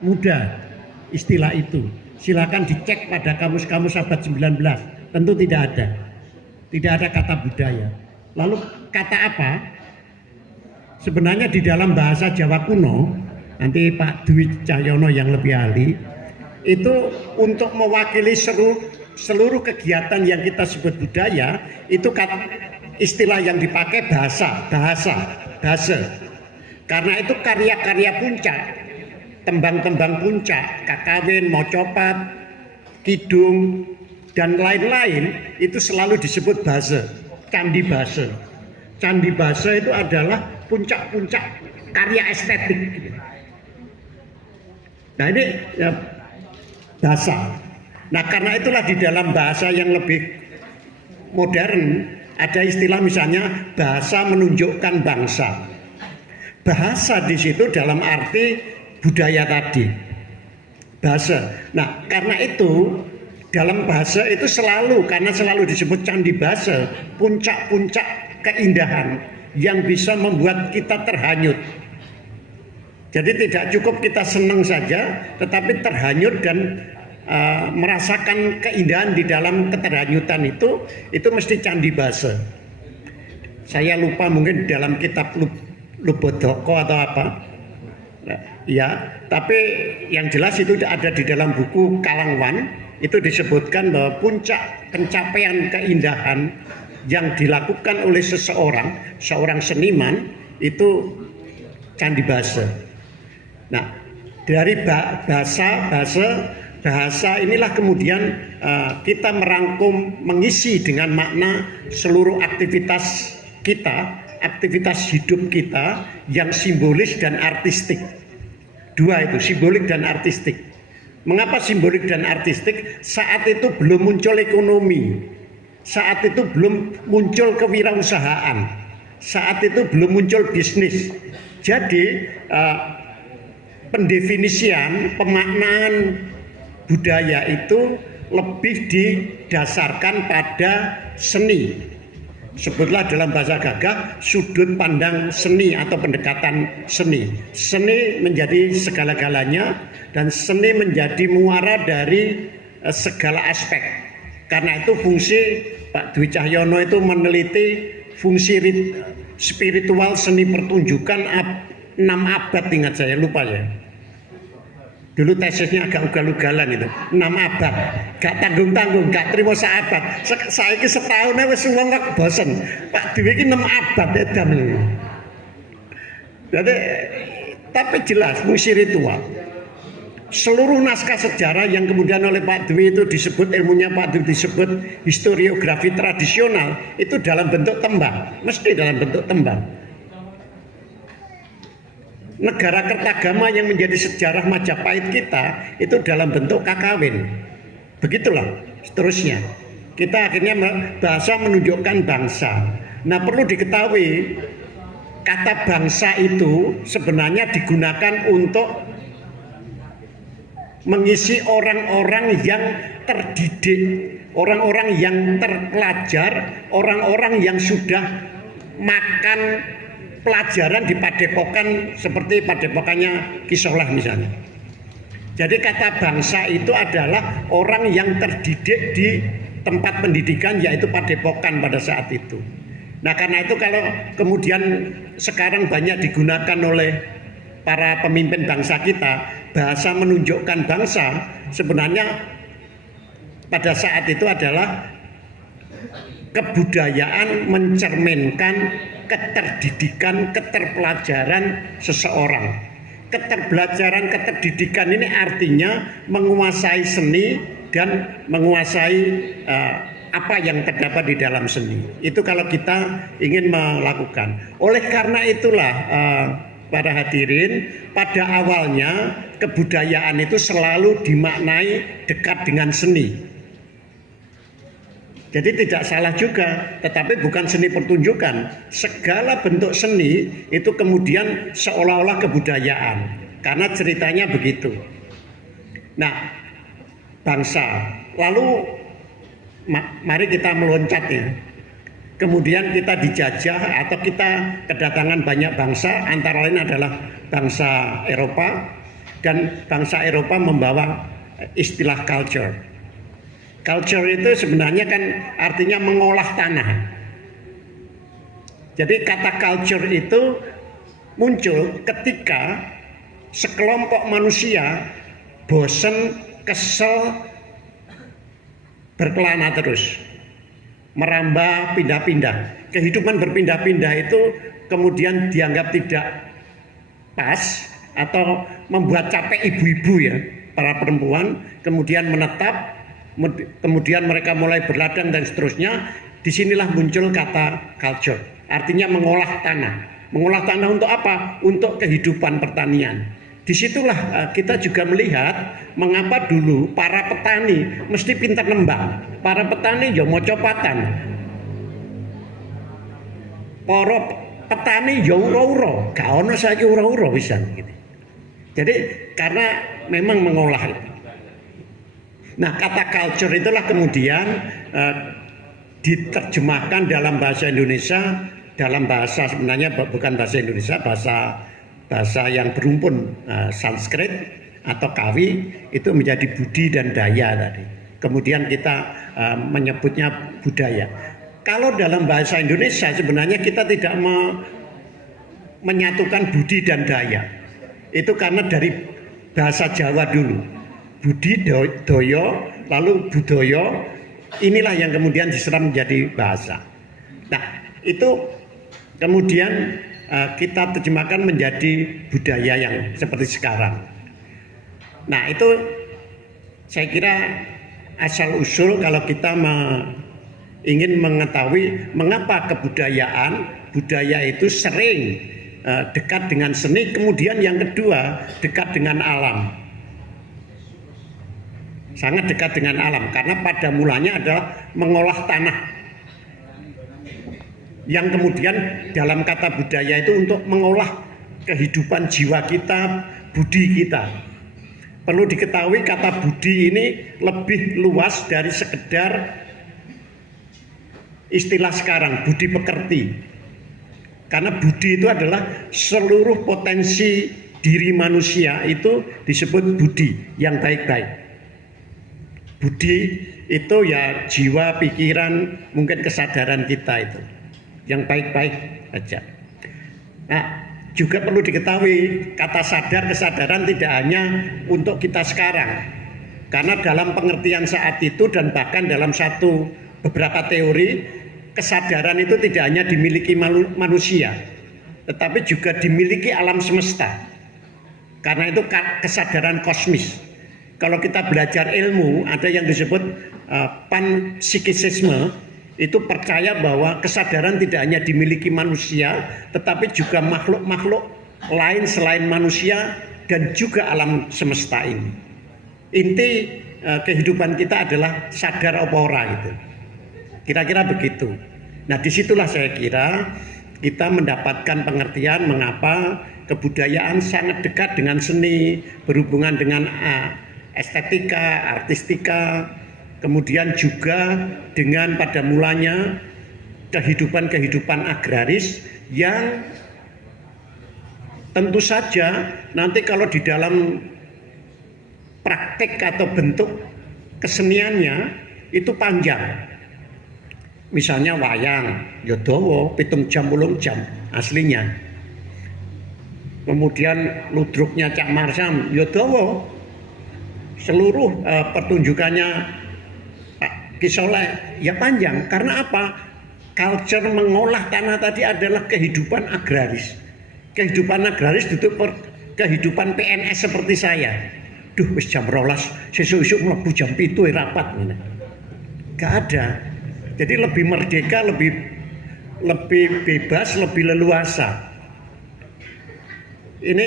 muda istilah itu. Silakan dicek pada kamus-kamus abad 19. Tentu tidak ada. Tidak ada kata budaya. Lalu kata apa? Sebenarnya di dalam bahasa Jawa kuno, nanti Pak Dwi Cahyono yang lebih ahli, itu untuk mewakili seluruh kegiatan yang kita sebut budaya, itu istilah yang dipakai bahasa. Karena itu karya-karya puncak, tembang-tembang puncak, kakawin, mocopat, kidung, dan lain-lain itu selalu disebut basa, candi basa. Candi basa itu adalah puncak-puncak karya estetik. Nah ini ya, basa. Nah karena itulah di dalam bahasa yang lebih modern ada istilah misalnya bahasa menunjukkan bangsa. Bahasa di situ dalam arti budaya tadi. Bahasa. Nah karena itu dalam bahasa itu karena selalu disebut candi bahasa, puncak-puncak keindahan yang bisa membuat kita terhanyut. Jadi tidak cukup kita senang saja, tetapi terhanyut dan merasakan keindahan di dalam keterhanyutan itu mesti candi bahasa. Saya lupa mungkin dalam kitab Lubodoko atau apa. Ya, tapi yang jelas itu ada di dalam buku Kalangwan, itu disebutkan bahwa puncak pencapaian keindahan yang dilakukan oleh seorang seniman itu candi bahasa. Nah, dari bahasa inilah kemudian kita merangkum, mengisi dengan makna seluruh aktivitas kita, aktivitas hidup kita yang simbolis dan artistik. Dua itu, simbolik dan artistik. Mengapa simbolik dan artistik? Saat itu belum muncul ekonomi, saat itu belum muncul kewirausahaan, saat itu belum muncul bisnis. Jadi pendefinisian, pemaknaan budaya itu lebih didasarkan pada seni. Sebutlah dalam bahasa gagah sudut pandang seni atau pendekatan seni. Seni menjadi segala-galanya dan seni menjadi muara dari segala aspek. Karena itu fungsi Pak Dwi Cahyono itu meneliti fungsi spiritual seni pertunjukan 6 abad, ingat saya, lupa ya. Dulu tesisnya agak ugal-ugalan itu, 6 abad, gak tanggung-tanggung, gak terima seabad. Saiki setahunnya wis wong kok bosen. Pak Dwi iki 6 abad edan. Jadi tapi jelas fungsi ritual. Seluruh naskah sejarah yang kemudian oleh Pak Dwi itu disebut, ilmunya Pak Dwi disebut historiografi tradisional, itu dalam bentuk tembang, mesti dalam bentuk tembang. Negara Kertagama yang menjadi sejarah Majapahit kita itu dalam bentuk kakawin. Begitulah seterusnya. Kita akhirnya bahasa menunjukkan bangsa. Nah perlu diketahui kata bangsa itu sebenarnya digunakan untuk mengisi orang-orang yang terdidik, orang-orang yang terpelajar, orang-orang yang sudah makan pelajaran di padepokan seperti padepokannya Ki Solah misalnya. Jadi kata bangsa itu adalah orang yang terdidik di tempat pendidikan yaitu padepokan pada saat itu. Nah karena itu kalau kemudian sekarang banyak digunakan oleh para pemimpin bangsa kita, bahasa menunjukkan bangsa sebenarnya pada saat itu adalah kebudayaan mencerminkan keterdidikan, keterpelajaran seseorang. Keterbelajaran, keterdidikan ini artinya menguasai seni dan menguasai apa yang terdapat di dalam seni. Itu kalau kita ingin melakukan. Oleh karena itulah para hadirin, pada awalnya kebudayaan itu selalu dimaknai dekat dengan seni. Jadi tidak salah juga, tetapi bukan seni pertunjukan. Segala bentuk seni itu kemudian seolah-olah kebudayaan, karena ceritanya begitu. Nah, bangsa. Lalu mari kita meloncat ya. Kemudian kita dijajah atau kita kedatangan banyak bangsa, antara lain adalah bangsa Eropa. dan bangsa Eropa membawa istilah culture. Culture itu sebenarnya kan artinya mengolah tanah. Jadi kata culture itu muncul ketika sekelompok manusia bosan, kesel, berkelana terus, merambah, pindah-pindah. Kehidupan berpindah-pindah itu kemudian dianggap tidak pas atau membuat capek ibu-ibu ya, para perempuan, kemudian menetap, kemudian mereka mulai berladang dan seterusnya. Disinilah muncul kata culture, artinya mengolah tanah. Mengolah tanah untuk apa? Untuk kehidupan pertanian. Disitulah kita juga melihat mengapa dulu para petani mesti pintar nembang. Para petani ya mau copatan. Para petani ya ura-ura, gak ono saiki ura-ura pisan gitu. Jadi karena memang mengolah itu. Nah, kata culture itulah kemudian diterjemahkan dalam bahasa Indonesia, dalam bahasa sebenarnya bukan bahasa Indonesia, bahasa yang berumpun Sanskrit atau Kawi, itu menjadi budi dan daya tadi. Kemudian kita menyebutnya budaya. Kalau dalam bahasa Indonesia sebenarnya kita tidak menyatukan budi dan daya. Itu karena dari bahasa Jawa dulu. Budi, doyo, lalu budaya, inilah yang kemudian diserap menjadi bahasa. Nah, itu kemudian kita terjemahkan menjadi budaya yang seperti sekarang. Nah, itu saya kira asal usul kalau kita ingin mengetahui mengapa budaya itu sering dekat dengan seni, kemudian yang kedua dekat dengan alam, sangat dekat dengan alam, karena pada mulanya adalah mengolah tanah, yang kemudian dalam kata budaya itu untuk mengolah kehidupan jiwa kita, budi kita. Perlu diketahui kata budi ini lebih luas dari sekedar istilah sekarang, budi pekerti. Karena budi itu adalah seluruh potensi diri manusia itu disebut budi yang baik-baik. Budi itu ya jiwa, pikiran, mungkin kesadaran kita itu yang baik-baik saja. Nah, juga perlu diketahui kata sadar, kesadaran tidak hanya untuk kita sekarang. Karena dalam pengertian saat itu dan bahkan dalam beberapa teori, kesadaran itu tidak hanya dimiliki manusia, tetapi juga dimiliki alam semesta. Karena itu kesadaran kosmis. Kalau kita belajar ilmu, ada yang disebut panpsikisme, itu percaya bahwa kesadaran tidak hanya dimiliki manusia, tetapi juga makhluk-makhluk lain selain manusia dan juga alam semesta ini. Inti kehidupan kita adalah sadar apa ora itu. Kira-kira begitu. Nah, disitulah saya kira kita mendapatkan pengertian mengapa kebudayaan sangat dekat dengan seni, berhubungan dengan estetika, artistika, kemudian juga dengan pada mulanya kehidupan agraris yang tentu saja nanti kalau di dalam praktek atau bentuk keseniannya itu panjang. Misalnya wayang, ya dawa 7 jam 8 jam aslinya. Kemudian ludruknya Cak Marsam, ya dawa. Seluruh pertunjukannya Pak Ki Soleh ya panjang. Karena apa? Culture mengolah tanah tadi adalah kehidupan agraris. Kehidupan agraris itu kehidupan PNS seperti saya. Duh, wis jam 12, sesuk-esuk mlebu jam 7 rapat. Gak ada. Jadi lebih merdeka, lebih bebas, lebih leluasa. Ini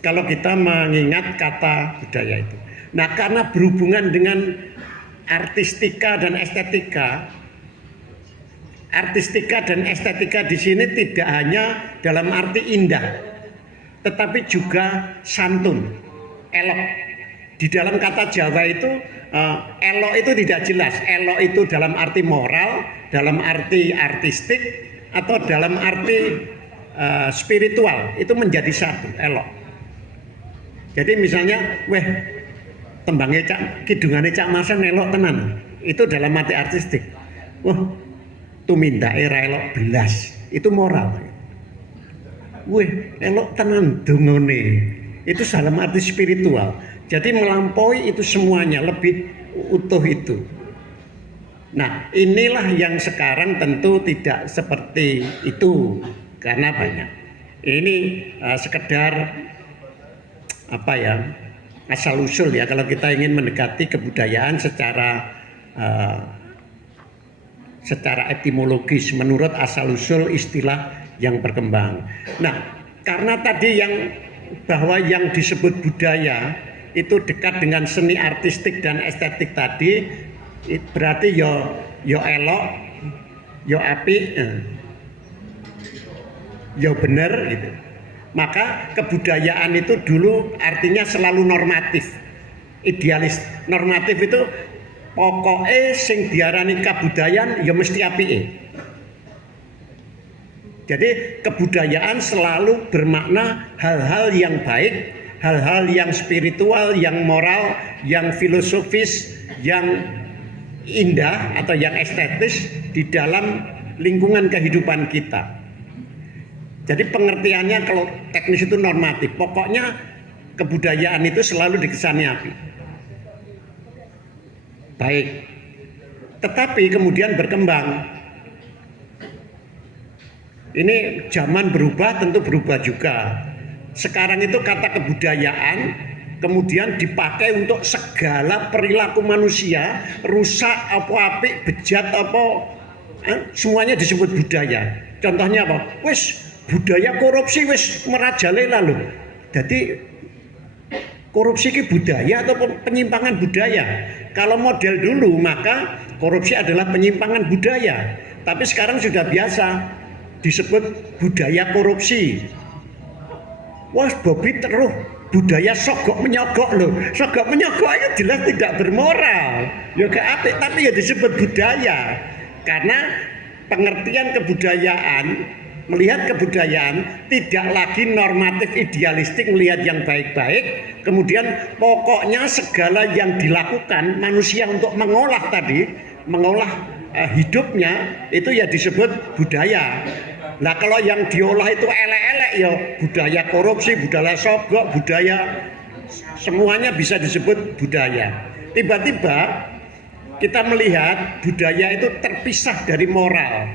kalau kita mengingat kata budaya itu. Nah, karena berhubungan dengan artistika dan estetika di sini tidak hanya dalam arti indah, tetapi juga santun, elok. Di dalam kata Jawa itu elok itu tidak jelas. Elok itu dalam arti moral, dalam arti artistik, atau dalam arti spiritual. Itu menjadi satu, elok. Jadi misalnya, weh tembangnya cak kidungannya cak masa nelok tenan, itu dalam mati artistik. Wah, tumindake ra elok belas, itu moral. Weh, elok tenan dongone. Itu dalam arti spiritual. Jadi melampaui itu semuanya, lebih utuh itu. Nah, inilah yang sekarang tentu tidak seperti itu karena banyak. Ini sekedar apa ya, asal usul ya, kalau kita ingin mendekati kebudayaan secara etimologis menurut asal usul istilah yang berkembang. Nah, karena tadi bahwa yang disebut budaya itu dekat dengan seni artistik dan estetik tadi, berarti yo elok, yo apik, yo bener gitu. Maka kebudayaan itu dulu artinya selalu normatif, idealis. Normatif itu pokoknya sing diarani kabudayan ya mesti apike. Jadi kebudayaan selalu bermakna hal-hal yang baik, hal-hal yang spiritual, yang moral, yang filosofis, yang indah atau yang estetis di dalam lingkungan kehidupan kita. Jadi pengertiannya kalau teknis itu normatif. Pokoknya kebudayaan itu selalu dikesani api. Baik. Tetapi kemudian berkembang. Ini zaman berubah, tentu berubah juga. Sekarang itu kata kebudayaan kemudian dipakai untuk segala perilaku manusia, rusak apa apik, bejat apa, semuanya disebut budaya. Contohnya apa? Wis budaya korupsi wis merajalela lho. Jadi korupsi itu budaya atau penyimpangan budaya? Kalau model dulu maka korupsi adalah penyimpangan budaya. Tapi sekarang sudah biasa disebut budaya korupsi. Wah, Bobi teruh budaya sogok menyogok loh. Sogok menyogok itu jelas tidak bermoral. Ya gak apik, tapi ya disebut budaya. Karena pengertian kebudayaan, melihat kebudayaan tidak lagi normatif idealistik, melihat yang baik-baik. Kemudian pokoknya segala yang dilakukan manusia untuk mengolah hidupnya itu ya disebut budaya. Nah kalau yang diolah itu elek-elek ya budaya korupsi, budaya sogok, budaya semuanya bisa disebut budaya. Tiba-tiba kita melihat budaya itu terpisah dari moral,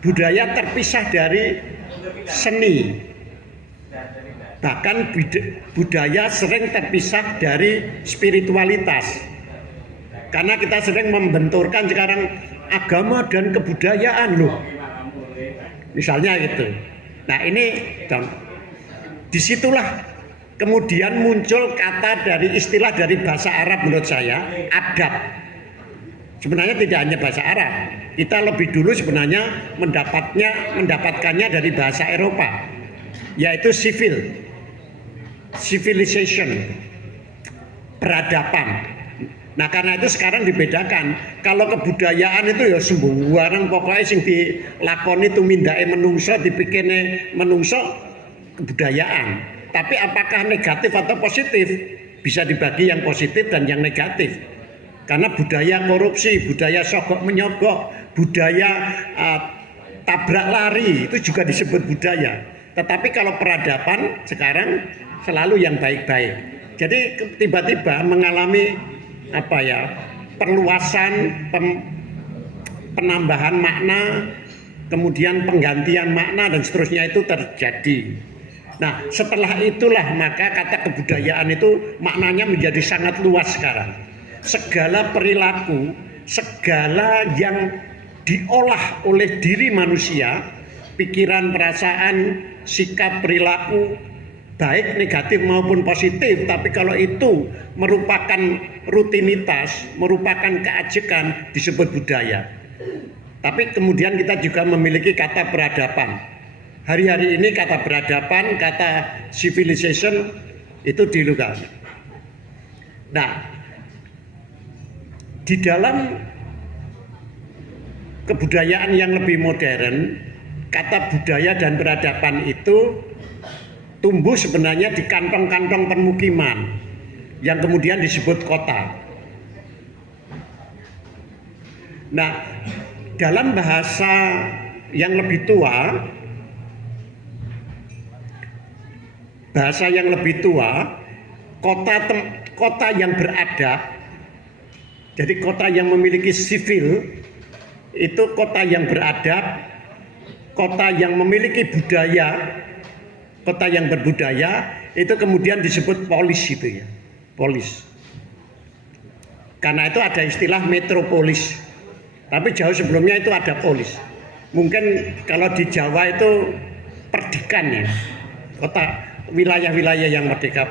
budaya terpisah dari seni, bahkan budaya sering terpisah dari spiritualitas. Karena kita sering membenturkan sekarang agama dan kebudayaan loh. Misalnya gitu. Nah ini disitulah kemudian muncul kata dari istilah dari bahasa Arab menurut saya, adab. Sebenarnya tidak hanya bahasa Arab. Kita lebih dulu sebenarnya mendapatkannya dari bahasa Eropa, yaitu civilization, peradaban. Nah karena itu sekarang dibedakan. Kalau kebudayaan itu ya sembarang pokoknya sing dilakoni tumindake menungso, dipikirne menungso kebudayaan. Tapi apakah negatif atau positif? Bisa dibagi yang positif dan yang negatif. Karena budaya korupsi, budaya sogok menyogok, budaya tabrak lari itu juga disebut budaya. Tetapi kalau peradaban sekarang selalu yang baik-baik. Jadi tiba-tiba mengalami perluasan, penambahan makna, kemudian penggantian makna dan seterusnya itu terjadi. Nah setelah itulah maka kata kebudayaan itu maknanya menjadi sangat luas sekarang. Segala perilaku, segala yang diolah oleh diri manusia, pikiran, perasaan, sikap, perilaku, baik negatif maupun positif, tapi kalau itu merupakan rutinitas, merupakan keajekan, disebut budaya. Tapi kemudian kita juga memiliki kata peradaban. Hari-hari ini kata peradaban, kata civilization itu dilukan. Nah, di dalam kebudayaan yang lebih modern, kata budaya dan peradaban itu tumbuh sebenarnya di kantong-kantong permukiman yang kemudian disebut kota. Nah, dalam bahasa yang lebih tua, kota yang beradab, jadi kota yang memiliki sivil, itu kota yang beradab, kota yang memiliki budaya, kota yang berbudaya, itu kemudian disebut polis itu ya, polis. Karena itu ada istilah metropolis, tapi jauh sebelumnya itu ada polis. Mungkin kalau di Jawa itu perdikan ya, kota wilayah-wilayah yang merdeka.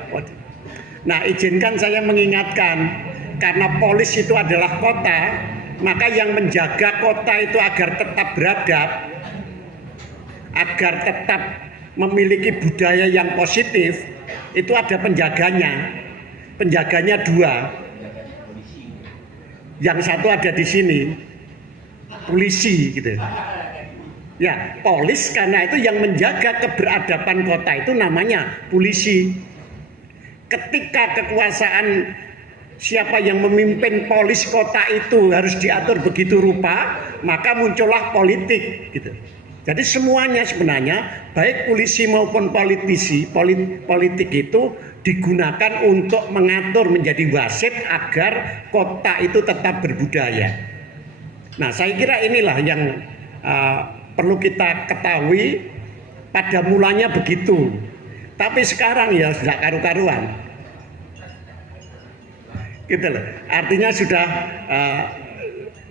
Nah, izinkan saya mengingatkan, karena polis itu adalah kota, maka yang menjaga kota itu agar tetap beradab, agar tetap memiliki budaya yang positif, itu ada penjaganya. Penjaganya dua. Yang satu ada di sini, polisi gitu. Ya, polis karena itu yang menjaga keberadaban kota itu namanya polisi. Ketika kekuasaan siapa yang memimpin polis kota itu harus diatur begitu rupa, maka muncullah politik gitu. Jadi semuanya sebenarnya baik polisi maupun politik itu digunakan untuk mengatur menjadi wasit agar kota itu tetap berbudaya. Nah, saya kira inilah yang perlu kita ketahui. Pada mulanya begitu, tapi sekarang ya sudah karu-karuan gitu loh. Artinya sudah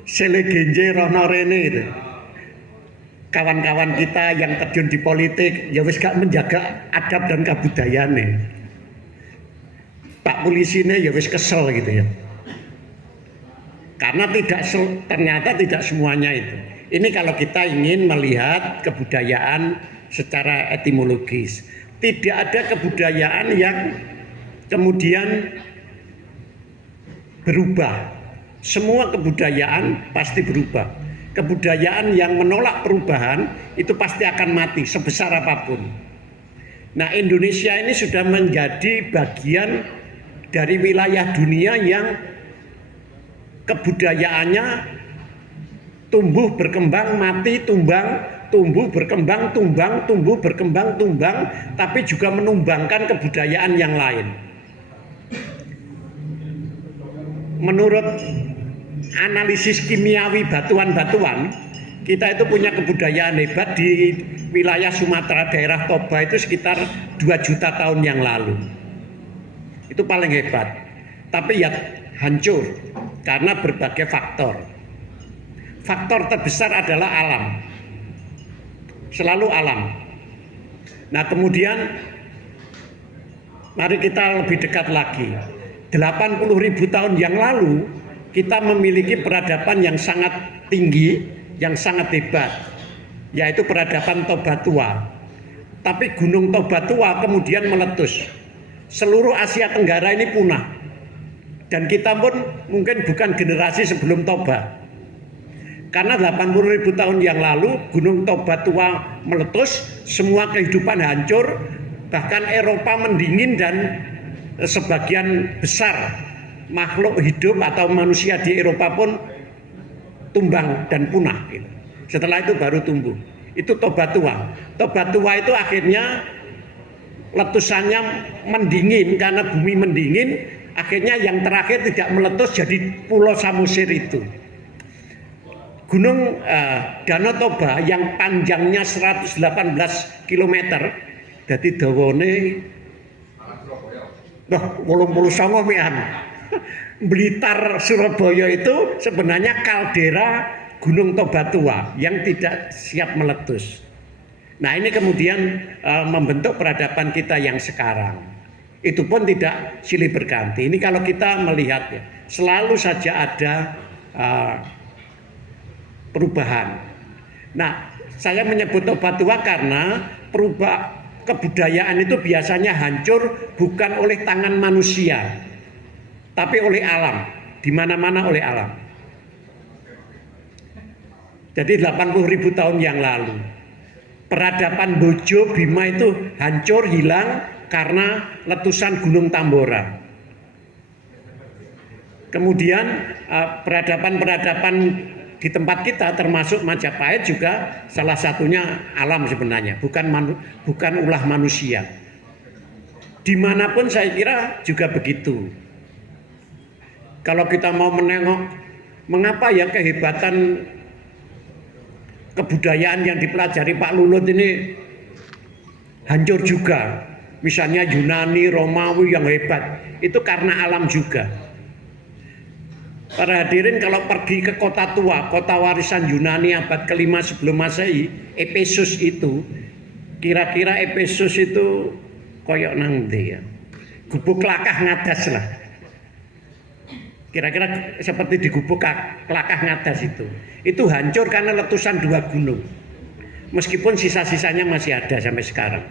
selegenje rono rene itu. Kawan-kawan kita yang terjun di politik ya wis gak menjaga adab dan kabudayane. Pak polisine ya wis kesel gitu ya. Karena ternyata tidak semuanya itu. Ini kalau kita ingin melihat kebudayaan secara etimologis. Tidak ada kebudayaan yang kemudian berubah. Semua kebudayaan pasti berubah. Kebudayaan yang menolak perubahan itu pasti akan mati sebesar apapun. Nah, Indonesia ini sudah menjadi bagian dari wilayah dunia yang kebudayaannya tumbuh berkembang mati tumbang, tumbuh berkembang tumbang, tumbuh berkembang tumbang, tapi juga menumbangkan kebudayaan yang lain. Menurut analisis kimiawi batuan-batuan, kita itu punya kebudayaan hebat di wilayah Sumatera, daerah Toba itu sekitar 2 juta tahun yang lalu. Itu paling hebat. Tapi ya hancur karena berbagai faktor. Faktor terbesar adalah alam. Selalu alam. Nah, kemudian mari kita lebih dekat lagi. 80.000 tahun yang lalu kita memiliki peradaban yang sangat tinggi, yang sangat hebat, yaitu peradaban Toba Tua. Tapi Gunung Toba Tua kemudian meletus. Seluruh Asia Tenggara ini punah. Dan kita pun mungkin bukan generasi sebelum Toba. Karena 80.000 tahun yang lalu Gunung Toba Tua meletus, semua kehidupan hancur, bahkan Eropa mendingin dan sebagian besar makhluk hidup atau manusia di Eropa pun tumbang dan punah. Setelah itu baru tumbuh. Itu Toba Tua. Toba Tua itu akhirnya letusannya mendingin karena bumi mendingin. Akhirnya yang terakhir tidak meletus jadi Pulau Samosir itu. Gunung Danau Toba yang panjangnya 118 km, jadi dawane 89 mian. Blitar Surabaya itu sebenarnya kaldera Gunung Toba Tua yang tidak siap meletus. Nah, ini kemudian membentuk peradaban kita yang sekarang. Itu pun tidak silih berganti. Ini kalau kita melihat ya, selalu saja ada perubahan. Nah, saya menyebut Toba Tua karena kebudayaan itu biasanya hancur bukan oleh tangan manusia, tapi oleh alam, di mana-mana oleh alam. Jadi 80.000 tahun yang lalu. Peradaban Bojo Bima itu hancur, hilang karena letusan Gunung Tambora. Kemudian peradaban-peradaban di tempat kita termasuk Majapahit juga salah satunya alam sebenarnya, bukan ulah manusia. Dimanapun saya kira juga begitu. Kalau kita mau menengok mengapa ya kehebatan kebudayaan yang dipelajari Pak Lulut ini hancur juga. Misalnya Yunani, Romawi yang hebat, itu karena alam juga. Para hadirin kalau pergi ke kota tua, kota warisan Yunani abad ke-5 sebelum Masehi, Efesus itu, kira-kira Efesus itu koyok nanti ya, gubuk lakah ngadas lah. Kira-kira seperti di gubuk lakah ngadas itu hancur karena letusan 2 gunung. Meskipun sisa-sisanya masih ada sampai sekarang.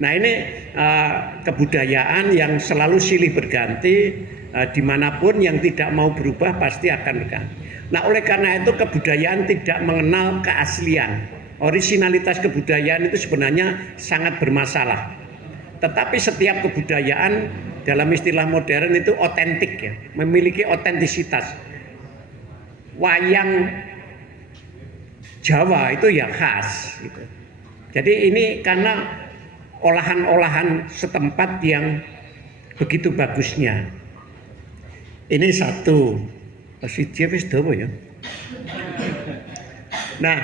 Nah ini kebudayaan yang selalu silih berganti, dimanapun yang tidak mau berubah pasti akan berganti. Nah oleh karena itu kebudayaan tidak mengenal keaslian. Orisinalitas kebudayaan itu sebenarnya sangat bermasalah. Tetapi setiap kebudayaan dalam istilah modern itu otentik ya, memiliki otentisitas. Wayang Jawa itu ya khas gitu. Jadi ini karena olahan-olahan setempat yang begitu bagusnya. Ini satu. Ya. Nah,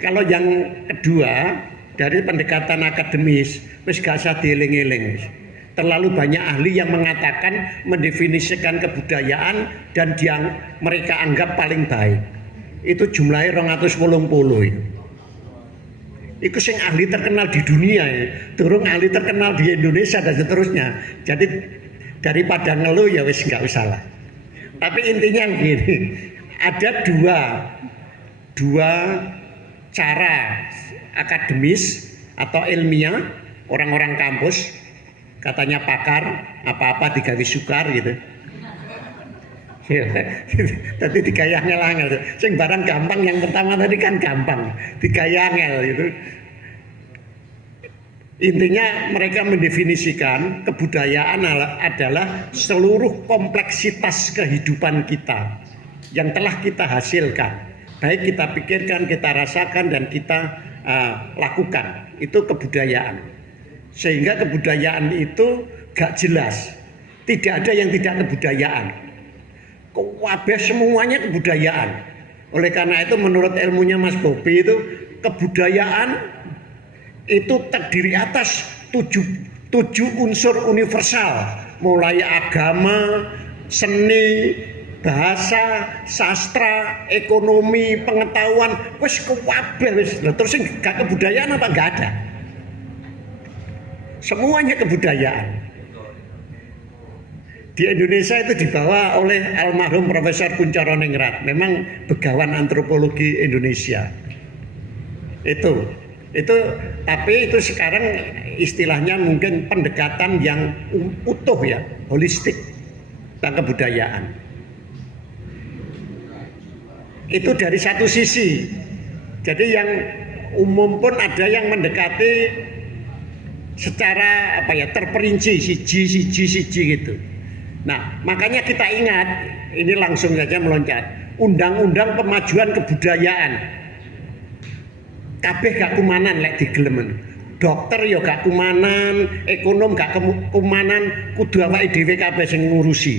kalau yang kedua dari pendekatan akademis, wis gak usah dieling-eling. Terlalu banyak ahli yang mengatakan mendefinisikan kebudayaan dan yang mereka anggap paling baik. Itu jumlahnya 280 itu. Iku sing ahli terkenal di dunia ya, turun ahli terkenal di Indonesia dan seterusnya. Jadi daripada ngeluh ya wis nggak usah lah. Tapi intinya gini, ada dua cara akademis atau ilmiah orang-orang kampus, katanya pakar, apa-apa digawe sukar gitu. Tadi digayang-ngel, sing barang gampang yang pertama tadi kan gampang, digayang-ngel gitu. Intinya mereka mendefinisikan kebudayaan adalah seluruh kompleksitas kehidupan kita yang telah kita hasilkan, baik kita pikirkan, kita rasakan dan kita lakukan. Itu kebudayaan. Sehingga kebudayaan itu gak jelas. Tidak ada yang tidak kebudayaan. Kabeh semuanya kebudayaan. Oleh karena itu menurut ilmunya Mas Bobi itu kebudayaan itu terdiri atas tujuh unsur universal, mulai agama, seni, bahasa, sastra, ekonomi, pengetahuan, wis kabeh wis. Terus sing gak kebudayaan apa enggak ada? Semuanya kebudayaan. Di Indonesia itu dibawa oleh almarhum Profesor Kunchoro Ningrat, memang begawan antropologi Indonesia. Itu tapi itu sekarang istilahnya mungkin pendekatan yang utuh ya, holistik tentang kebudayaan. Itu dari satu sisi. Jadi yang umum pun ada yang mendekati secara terperinci siji gitu. Nah, makanya kita ingat, ini langsung saja meloncat. Undang-undang Pemajuan Kebudayaan. Kabeh gak kumanan lek digelemen. Dokter ya gak kumanan, ekonom gak kumanan, kudu awake dhewe kabeh sing ngurusi.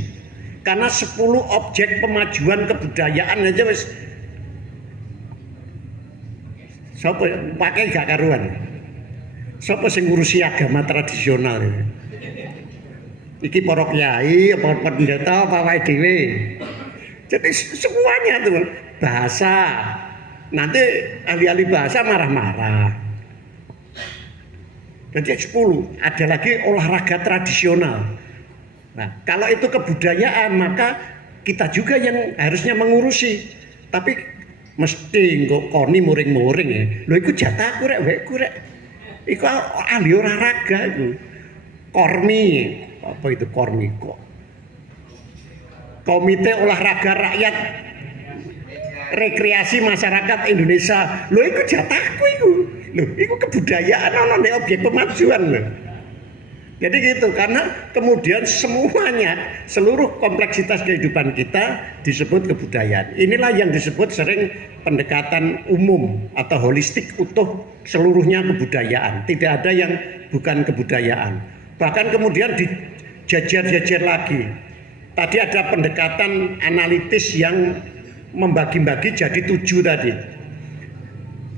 Karena 10 objek pemajuan kebudayaan aja wis sapa pakai gak karuan. Sapa sing ngurusi agama tradisional ini? Iki para kiai, apa pendeta, apa awake dhewe. Jadi semuanya tuh bahasa. Nanti ahli-ahli bahasa marah-marah. Jadi 10, ada lagi olahraga tradisional. Nah, kalau itu kebudayaan maka kita juga yang harusnya mengurusi. Tapi mesti kok koni muring-muring ya. Lho iku jatahku rek wekku rek. Iku ahli olahraga itu. Kormi, apa itu kormi kok? Komite Olahraga Rakyat rekreasi masyarakat Indonesia. Lho iku jatahku iku. Lho iku kebudayaan ana nek objek pemakzulan lho. Jadi gitu, karena kemudian semuanya, seluruh kompleksitas kehidupan kita disebut kebudayaan. Inilah yang disebut sering pendekatan umum atau holistik utuh seluruhnya kebudayaan. Tidak ada yang bukan kebudayaan. Bahkan kemudian dijajar-jajar lagi. Tadi ada pendekatan analitis yang membagi-bagi jadi 7 tadi.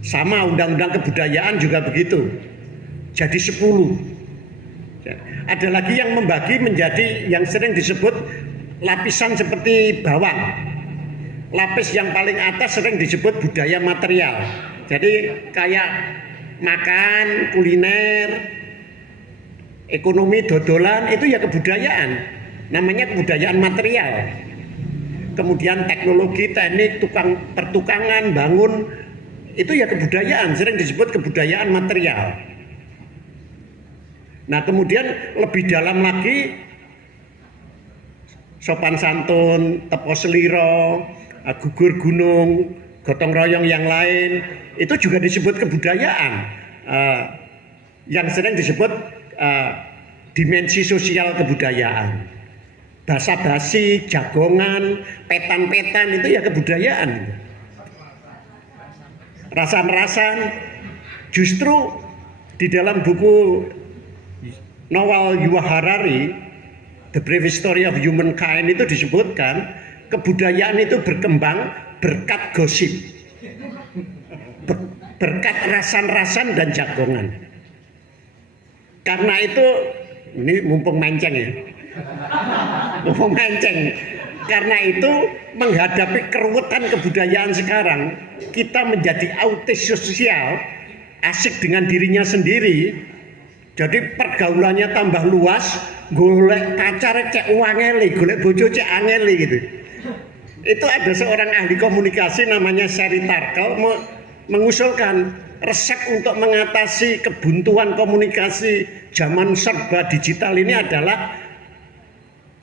Sama undang-undang kebudayaan juga begitu. Jadi 10. Ada lagi yang membagi menjadi yang sering disebut lapisan seperti bawang. Lapis yang paling atas sering disebut budaya material. Jadi kayak makan, kuliner, ekonomi, dodolan, itu ya kebudayaan. Namanya kebudayaan material. Kemudian teknologi, teknik, pertukangan, bangun, itu ya kebudayaan, sering disebut kebudayaan material. Nah kemudian lebih dalam lagi sopan santun, tepo seliro, gugur gunung, gotong royong yang lain itu juga disebut kebudayaan yang sering disebut dimensi sosial kebudayaan. Basa-basi, jagongan, petan-petan itu ya kebudayaan. Rasan-rasan justru di dalam buku Noval Yuval Harari, The Brief History of Humankind itu disebutkan kebudayaan itu berkembang berkat gosip, berkat rasan-rasan dan jagongan. Karena itu, ini mumpung menceng ya, mumpung menceng. Karena itu menghadapi keruwetan kebudayaan sekarang, kita menjadi autis sosial, asik dengan dirinya sendiri. Jadi pergaulannya tambah luas, golek pacar cek wangeli, golek bojo cek angeli gitu. Itu ada seorang ahli komunikasi namanya Sherry Turkle mengusulkan resep untuk mengatasi kebuntuan komunikasi zaman serba digital ini adalah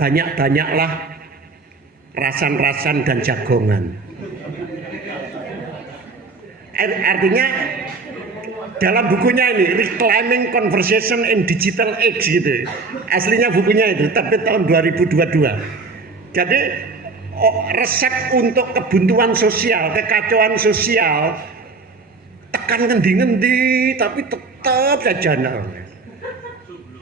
banyak-banyaklah rasan-rasan dan jagongan. Artinya dalam bukunya ini Reclaiming Conversation in Digital Age gitu. Aslinya bukunya itu terbit tahun 2022. Jadi resep untuk kebuntuan sosial, kekacauan sosial tekan ngendi-ngendi tapi tetap saja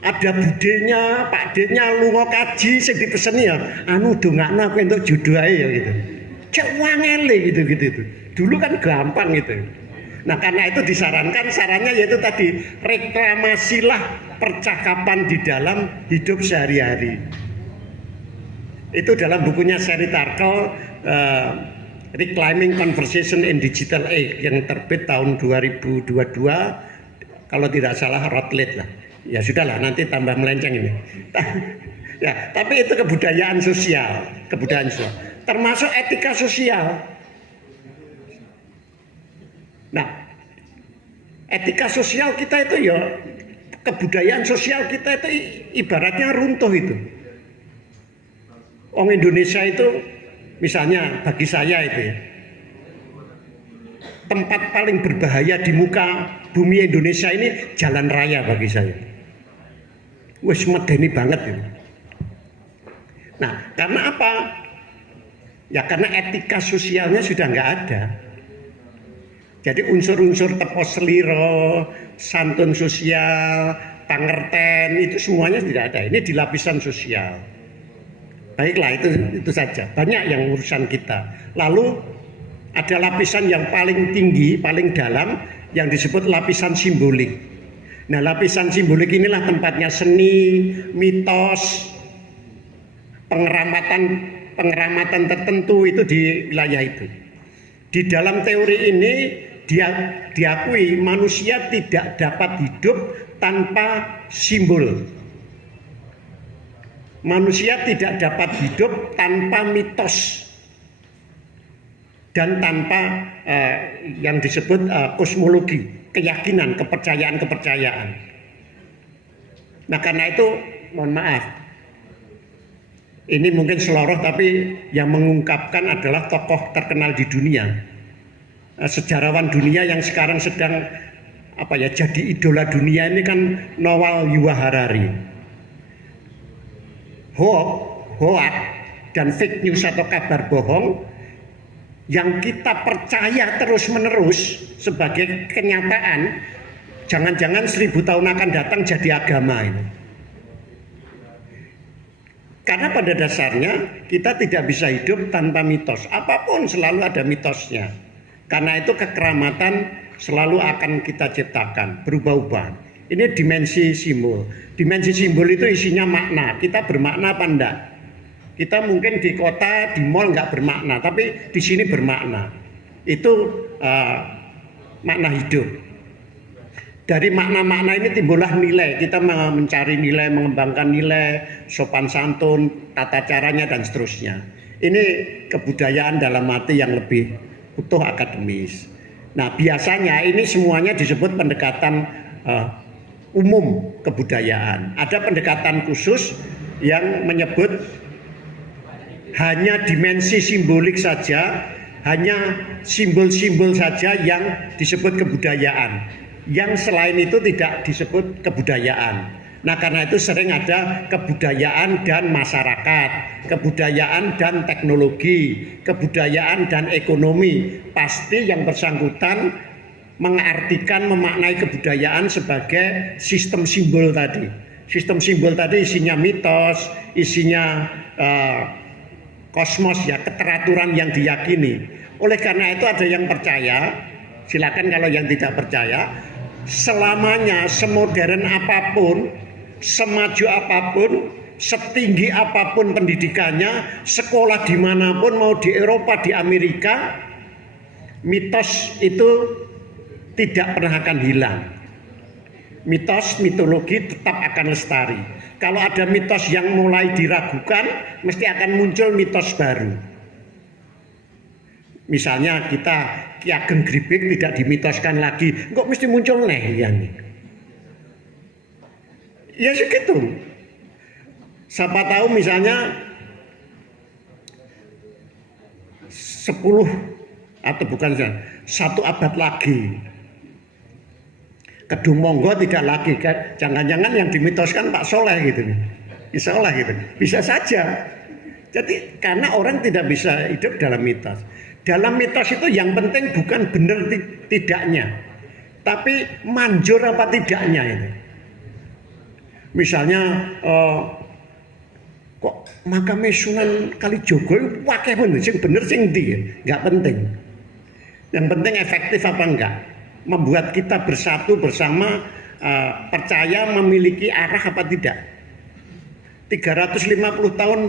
ada budenya, Pak D-nya lunga kaji sing dipeseni ya anu dongakno aku entuk jodoh ae ya gitu. Cek wangele gitu. Dulu kan gampang gitu. Nah karena itu disarankan, sarannya yaitu tadi reklamasilah percakapan di dalam hidup sehari-hari. Itu dalam bukunya Sherry Turkle, Reclaiming Conversation in Digital Age yang terbit tahun 2022, kalau tidak salah Routledge lah. Ya sudahlah nanti tambah melenceng ini. Ya tapi itu kebudayaan sosial, termasuk etika sosial. Nah, etika sosial kita itu ya, kebudayaan sosial kita itu ibaratnya runtuh itu. Orang Indonesia itu, misalnya bagi saya itu ya, tempat paling berbahaya di muka bumi Indonesia ini jalan raya bagi saya. Wes medeni banget itu. Nah, karena apa? Ya karena etika sosialnya sudah nggak ada. Jadi unsur-unsur tepo seliro, santun sosial, pangerten itu semuanya tidak ada. Ini di lapisan sosial. Baiklah itu saja. Banyak yang urusan kita. Lalu ada lapisan yang paling tinggi, paling dalam yang disebut lapisan simbolik. Nah, lapisan simbolik inilah tempatnya seni, mitos, pengeramatan tertentu itu di wilayah itu. Di dalam teori ini diakui manusia tidak dapat hidup tanpa simbol. Manusia tidak dapat hidup tanpa mitos dan tanpa yang disebut kosmologi, keyakinan, kepercayaan. Nah karena itu mohon maaf, Ini mungkin seloroh, tapi yang mengungkapkan adalah tokoh terkenal di dunia, sejarawan dunia yang sekarang sedang jadi idola dunia ini kan Noval Yuval Harari. Hoax dan fake news atau kabar bohong yang kita percaya terus-menerus sebagai kenyataan, jangan-jangan 1000 tahun akan datang jadi agama ini. Karena pada dasarnya kita tidak bisa hidup tanpa mitos. Apapun selalu ada mitosnya. Karena itu kekeramatan selalu akan kita ciptakan, berubah-ubah. Ini dimensi simbol. Dimensi simbol itu isinya makna. Kita bermakna apa enggak? Kita mungkin di kota, di mall nggak bermakna, tapi di sini bermakna. Itu makna hidup. Dari makna-makna ini timbullah nilai. Kita mencari nilai, mengembangkan nilai, sopan santun, tata caranya dan seterusnya. Ini kebudayaan dalam arti yang lebih utuh akademis. Nah, biasanya ini semuanya disebut pendekatan umum kebudayaan. Ada pendekatan khusus yang menyebut hanya dimensi simbolik saja, hanya simbol-simbol saja yang disebut kebudayaan. Yang selain itu tidak disebut kebudayaan. Nah, karena itu sering ada kebudayaan dan masyarakat, kebudayaan dan teknologi, kebudayaan dan ekonomi. Pasti yang bersangkutan mengartikan, memaknai kebudayaan sebagai sistem simbol tadi. Sistem simbol tadi isinya mitos, isinya kosmos, ya, keteraturan yang diyakini. Oleh karena itu ada yang percaya, silakan kalau yang tidak percaya, selamanya semodern apapun, semaju apapun, setinggi apapun pendidikannya, sekolah dimanapun, mau di Eropa, di Amerika, mitos itu tidak pernah akan hilang. Mitos, mitologi tetap akan lestari. Kalau ada mitos yang mulai diragukan, mesti akan muncul mitos baru. Misalnya kita Ki Ageng Gribek tidak dimitoskan lagi, kok mesti muncul yang ya segitu. Siapa tahu misalnya 10 atau bukan 1 abad lagi Kedung Monggo tidak lagi kan, jangan-jangan yang dimitoskan Pak Soleh gitu, Insya Allah gitu, bisa saja. Jadi karena orang tidak bisa hidup dalam mitos. Dalam mitos itu yang penting bukan benar tidaknya, tapi manjur apa tidaknya ini. Misalnya kok makame Sunan Kalijogo wakeh bener, sing bener sing ndi, nggak penting. Yang penting efektif apa enggak, membuat kita bersatu bersama, percaya memiliki arah apa tidak. 350 tahun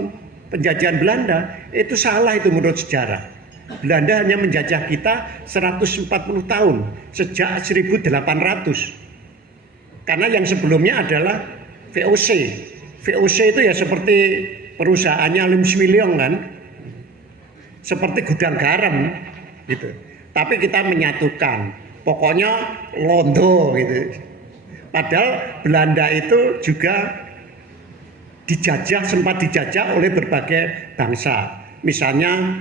penjajahan Belanda itu salah itu menurut sejarah. Belanda hanya menjajah kita 140 tahun sejak 1800. Karena yang sebelumnya adalah VOC. VOC itu ya seperti perusahaannya Lim Swillyong kan, seperti gudang garam gitu. Tapi kita menyatukan, pokoknya londo gitu. Padahal Belanda itu juga sempat dijajah oleh berbagai bangsa. Misalnya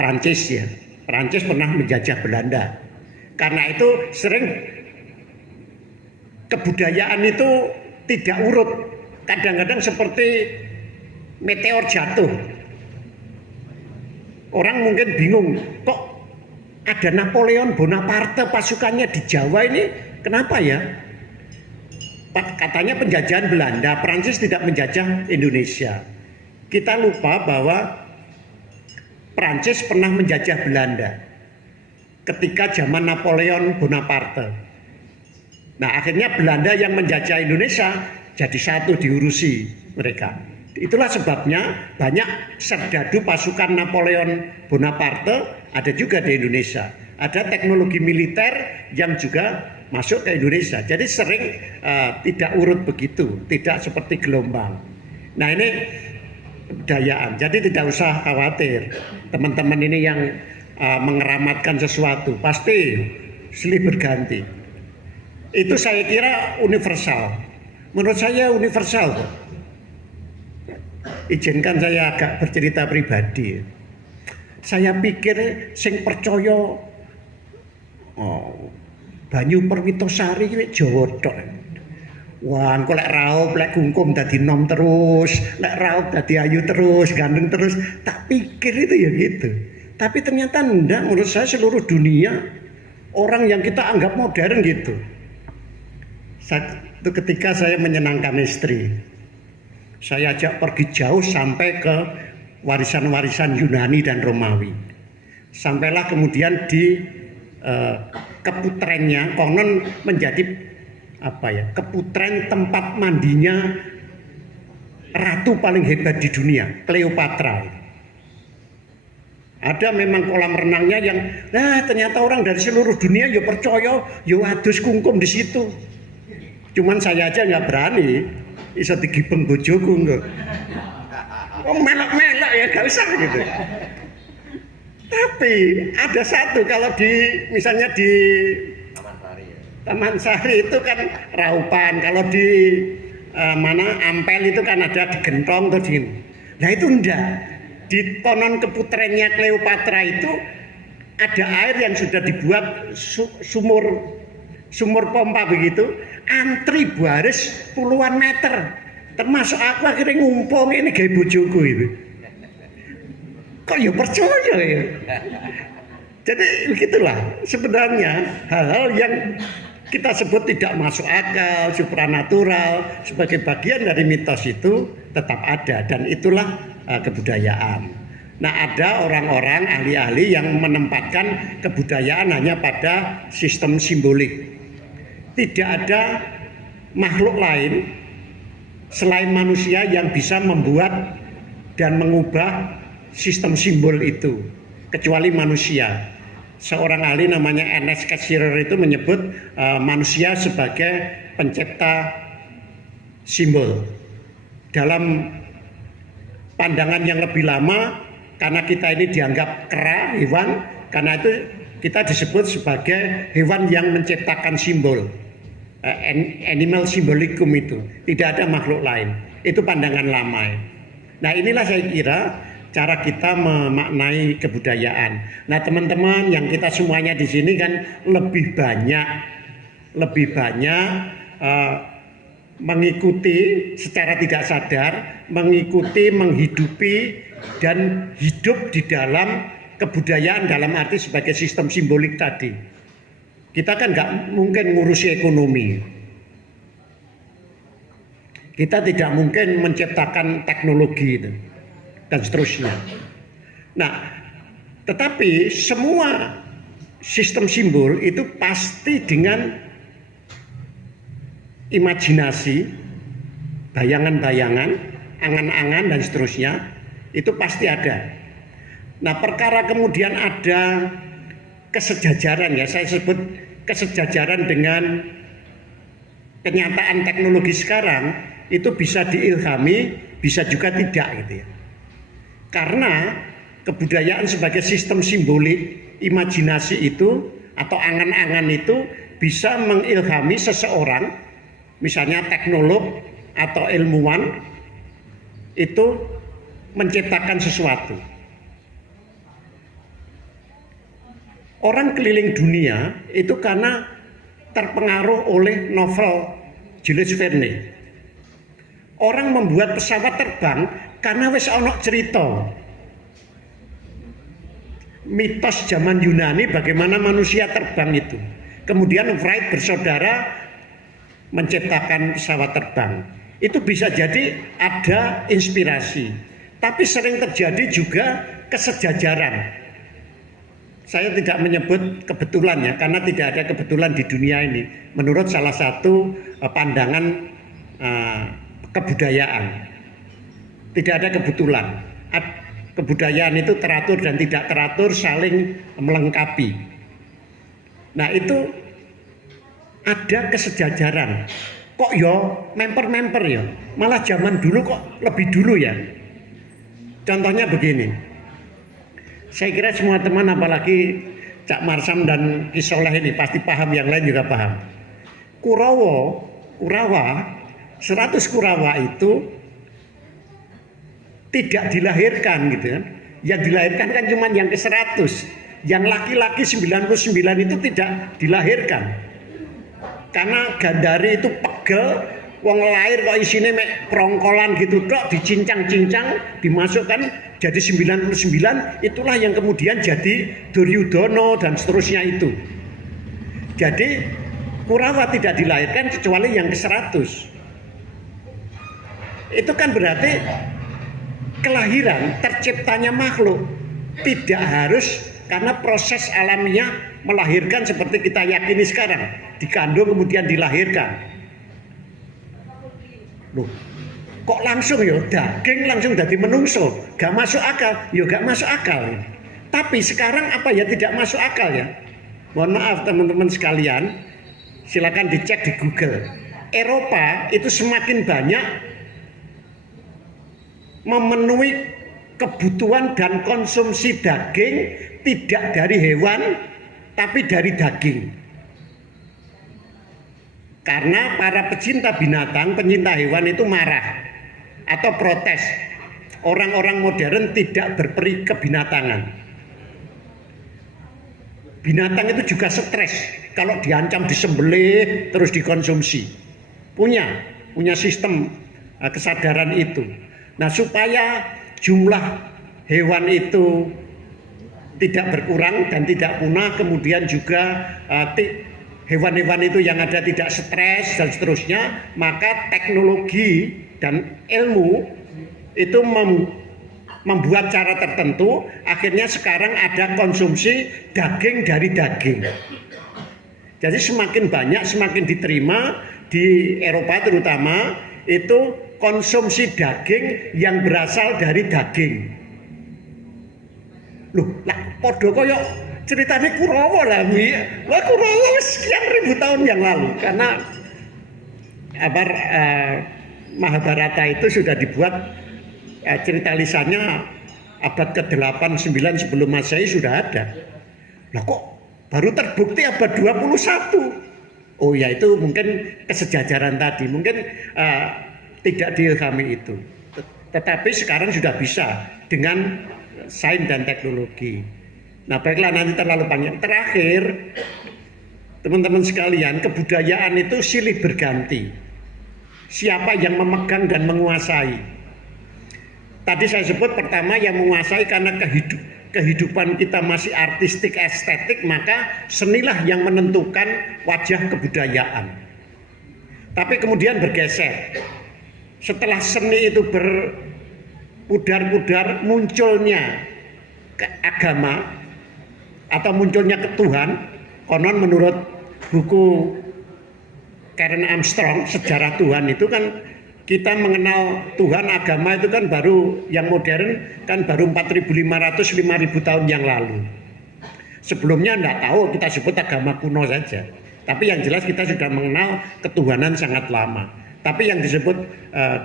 Perancis ya, Perancis pernah menjajah Belanda. Karena itu sering kebudayaan itu tidak urut, kadang-kadang seperti meteor jatuh. Orang mungkin bingung, kok ada Napoleon Bonaparte pasukannya di Jawa ini, kenapa ya? Katanya penjajahan Belanda, Perancis tidak menjajah Indonesia. Kita lupa bahwa Perancis pernah menjajah Belanda ketika zaman Napoleon Bonaparte. Nah, akhirnya Belanda yang menjajah Indonesia jadi satu, diurusi mereka. Itulah sebabnya banyak serdadu pasukan Napoleon Bonaparte ada juga di Indonesia. Ada teknologi militer yang juga masuk ke Indonesia. Jadi sering tidak urut begitu, tidak seperti gelombang. Nah, ini kebudayaan. Jadi tidak usah khawatir. Teman-teman ini yang mengeramatkan sesuatu pasti silih berganti. Itu saya kira universal. Menurut saya universal kok. Izinkan saya agak bercerita pribadi. Saya pikir sing percaya banyu Perwitosari kuwi Jawa tok. Wah, engko lek raup, lek kungkum dadi nom terus, lek raup dadi ayu terus, ganteng terus. Tak pikir itu ya gitu. Tapi ternyata enggak, menurut saya seluruh dunia orang yang kita anggap modern gitu. Satu ketika saya menyenangkan istri, saya ajak pergi jauh sampai ke warisan-warisan Yunani dan Romawi. Sampailah kemudian di keputrennya, konon menjadi keputren tempat mandinya ratu paling hebat di dunia, Cleopatra. Ada memang kolam renangnya yang ternyata orang dari seluruh dunia ya percaya ya adus kungkum di situ. Cuman saya aja nggak berani, iso digibeng bojoku enggak. Melak-melak ya gak usah gitu. Tapi ada satu, kalau misalnya di Taman Sari itu kan raupan, kalau di Ampel itu kan ada digentong tuh di. Nah itu enggak. Di konon keputrennya Cleopatra itu ada air yang sudah dibuat sumur pompa begitu, antri baris puluhan meter. Termasuk aku akhirnya ngumpul ini kayak bojoku itu. Kok ya percaya ya? Jadi begitulah sebenarnya hal-hal yang kita sebut tidak masuk akal, supranatural, sebagai bagian dari mitos itu tetap ada, dan itulah kebudayaan. Nah, ada orang-orang ahli-ahli yang menempatkan kebudayaan hanya pada sistem simbolik. Tidak ada makhluk lain selain manusia yang bisa membuat dan mengubah sistem simbol itu, kecuali manusia. Seorang ahli namanya Ernest Cassirer itu menyebut manusia sebagai pencipta simbol. Dalam pandangan yang lebih lama, karena kita ini dianggap kera, hewan, karena itu kita disebut sebagai hewan yang menciptakan simbol. Animal symbolicum itu, tidak ada makhluk lain. Itu pandangan lama. Nah, inilah saya kira cara kita memaknai kebudayaan. Nah, teman-teman yang kita semuanya di sini kan lebih banyak mengikuti secara tidak sadar, menghidupi dan hidup di dalam kebudayaan dalam arti sebagai sistem simbolik tadi. Kita kan nggak mungkin ngurusi ekonomi. Kita tidak mungkin menciptakan teknologi itu, dan seterusnya. Nah, tetapi semua sistem simbol itu pasti dengan imajinasi, bayangan-bayangan, angan-angan dan seterusnya, itu pasti ada. Nah, perkara kemudian ada kesejajaran, ya saya sebut kesejajaran dengan kenyataan teknologi sekarang, itu bisa diilhami, bisa juga tidak gitu ya. Karena kebudayaan sebagai sistem simbolik, imajinasi itu atau angan-angan itu bisa mengilhami seseorang, misalnya teknolog atau ilmuwan, itu menciptakan sesuatu. Orang keliling dunia itu karena terpengaruh oleh novel Jules Verne. Orang membuat pesawat terbang karena wis ono cerita. Mitos zaman Yunani bagaimana manusia terbang itu. Kemudian Wright bersaudara menciptakan pesawat terbang. Itu bisa jadi ada inspirasi. Tapi sering terjadi juga kesejajaran. Saya tidak menyebut kebetulan ya, karena tidak ada kebetulan di dunia ini. Menurut salah satu pandangan kebudayaan, tidak ada kebetulan. Kebudayaan itu teratur dan tidak teratur saling melengkapi. Nah, itu ada kesejajaran. Kok yo memper-memper ya? Malah zaman dulu kok lebih dulu ya. Contohnya begini. Saya kira semua teman, apalagi Cak Marsam dan Ki Soleh ini pasti paham, yang lain juga paham. Kurawa, 100 Kurawa itu tidak dilahirkan gitu kan. Yang dilahirkan kan cuma yang ke-100. Yang laki-laki 99 itu tidak dilahirkan. Karena gandari itu pegel, wong lahir kok isine mek prongkolan gitu tok, dicincang-cincang, dimasukkan jadi 99, itulah yang kemudian jadi Duryudono dan seterusnya itu. Jadi Kurawa tidak dilahirkan kecuali yang ke-100. Itu kan berarti kelahiran, terciptanya makhluk tidak harus karena proses alamiah melahirkan seperti kita yakini sekarang, dikandung kemudian dilahirkan. Loh, kok langsung ya daging langsung jadi menungso, gak masuk akal, ya gak masuk akal. Tapi sekarang apa ya tidak masuk akal ya? Mohon maaf teman-teman sekalian, silakan dicek di Google. Eropa itu semakin banyak memenuhi kebutuhan dan konsumsi daging tidak dari hewan tapi dari daging. Karena para pecinta binatang, pencinta hewan itu marah atau protes. Orang-orang modern tidak berperi kebinatangan. Binatang itu juga stres kalau diancam disembelih terus dikonsumsi. Punya sistem kesadaran itu. Nah, supaya jumlah hewan itu tidak berkurang dan tidak punah, kemudian juga hewan-hewan itu yang ada tidak stres dan seterusnya, maka teknologi dan ilmu itu membuat cara tertentu, akhirnya sekarang ada konsumsi daging dari daging. Jadi semakin banyak, semakin diterima di Eropa terutama itu konsumsi daging yang berasal dari daging. Loh, lah podo koyo ceritanya Kurawa lah, wah Kurawa sekian ribu tahun yang lalu, karena Mahabharata itu sudah dibuat cerita lisannya abad ke-8 9 sebelum Masehi sudah ada. Lah kok baru terbukti abad 21? Oh ya, itu mungkin kesejajaran tadi, mungkin tidak diilhami itu. Tetapi sekarang sudah bisa dengan sains dan teknologi. Nah, baiklah, nanti terlalu panjang. Terakhir, teman-teman sekalian, kebudayaan itu silih berganti. Siapa yang memegang dan menguasai? Tadi saya sebut pertama yang menguasai karena kehidupan kita masih artistik estetik, maka senilah yang menentukan wajah kebudayaan. Tapi kemudian bergeser. Setelah seni itu berpudar-pudar, munculnya agama atau munculnya ketuhan. Konon menurut buku Karen Armstrong, Sejarah Tuhan, itu kan kita mengenal Tuhan, agama itu kan baru, yang modern kan baru 4.500 5.000 tahun yang lalu. Sebelumnya enggak tahu, kita sebut agama kuno saja. Tapi yang jelas kita sudah mengenal ketuhanan sangat lama. Tapi yang disebut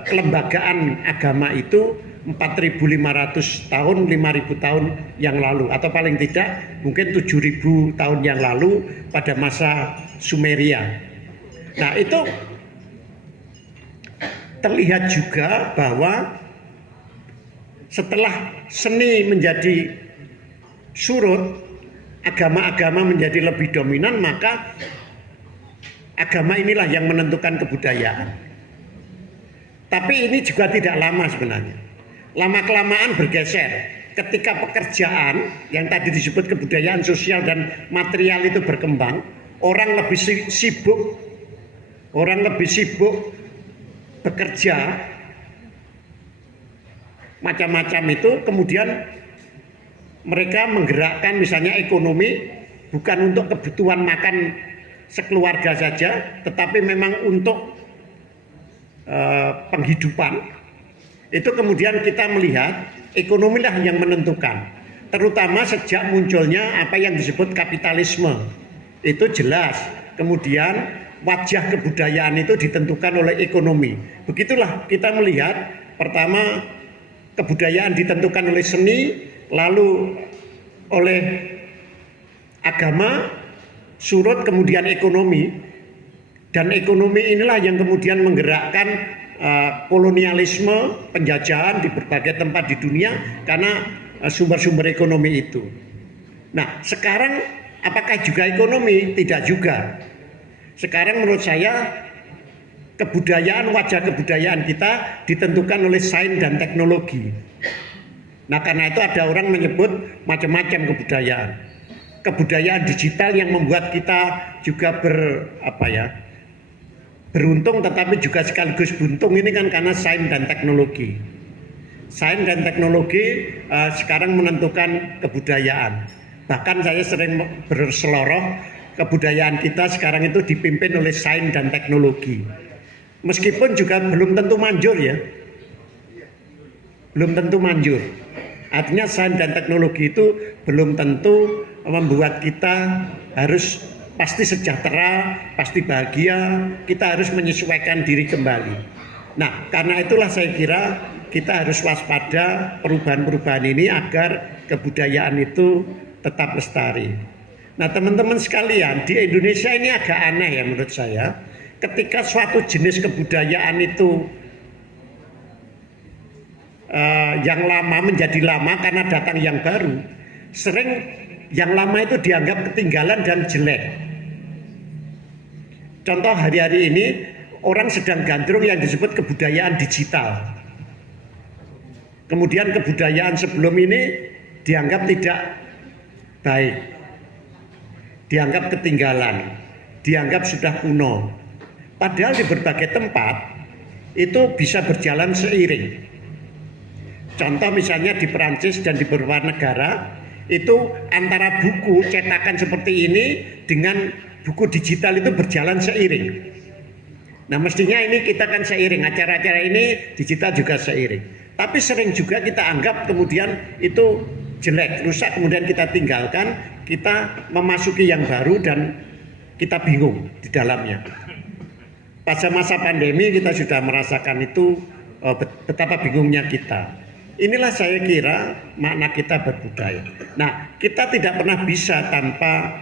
kelembagaan agama itu 4.500 tahun, 5.000 tahun yang lalu, atau paling tidak mungkin 7.000 tahun yang lalu pada masa Sumeria. Nah, itu terlihat juga bahwa setelah seni menjadi surut, agama-agama menjadi lebih dominan, maka agama inilah yang menentukan kebudayaan. Tapi ini juga tidak lama sebenarnya. Lama-kelamaan bergeser. Ketika pekerjaan yang tadi disebut kebudayaan sosial dan material itu berkembang, orang lebih sibuk bekerja macam-macam itu, kemudian mereka menggerakkan misalnya ekonomi bukan untuk kebutuhan makan sekeluarga saja, tetapi memang untuk penghidupan. Itu kemudian kita melihat ekonomilah yang menentukan, terutama sejak munculnya apa yang disebut kapitalisme. Itu jelas kemudian wajah kebudayaan itu ditentukan oleh ekonomi. Begitulah kita melihat, pertama kebudayaan ditentukan oleh seni, lalu oleh agama, surut, kemudian ekonomi. Dan ekonomi inilah yang kemudian menggerakkan kolonialisme, penjajahan di berbagai tempat di dunia karena sumber-sumber ekonomi itu. Nah, sekarang apakah juga ekonomi? Tidak juga. Sekarang menurut saya kebudayaan, wajah kebudayaan kita ditentukan oleh sains dan teknologi. Nah, karena itu ada orang menyebut macam-macam kebudayaan. Kebudayaan digital yang membuat kita juga beruntung tetapi juga sekaligus buntung ini kan karena sains dan teknologi. Sains dan teknologi sekarang menentukan kebudayaan. Bahkan saya sering berseloroh kebudayaan kita sekarang itu dipimpin oleh sains dan teknologi. Meskipun juga belum tentu manjur ya. Belum tentu manjur. Artinya sains dan teknologi itu belum tentu membuat kita harus pasti sejahtera, pasti bahagia, kita harus menyesuaikan diri kembali. Nah, karena itulah saya kira kita harus waspada perubahan-perubahan ini agar kebudayaan itu tetap lestari. Nah, teman-teman sekalian, di Indonesia ini agak aneh ya menurut saya. Ketika suatu jenis kebudayaan itu yang lama menjadi lama karena datang yang baru, sering yang lama itu dianggap ketinggalan dan jelek. Contoh hari-hari ini orang sedang gandrung yang disebut kebudayaan digital. Kemudian kebudayaan sebelum ini dianggap tidak baik, dianggap ketinggalan, dianggap sudah kuno. Padahal di berbagai tempat itu bisa berjalan seiring. Contoh misalnya di Perancis dan di beberapa negara itu antara buku cetakan seperti ini dengan buku digital itu berjalan seiring. Nah, mestinya ini kita kan seiring, acara-acara ini digital juga seiring. Tapi sering juga kita anggap kemudian itu jelek, rusak, kemudian kita tinggalkan, kita memasuki yang baru dan kita bingung di dalamnya. Pada masa pandemi kita sudah merasakan itu betapa bingungnya kita. Inilah saya kira makna kita berbudaya. Nah, kita tidak pernah bisa tanpa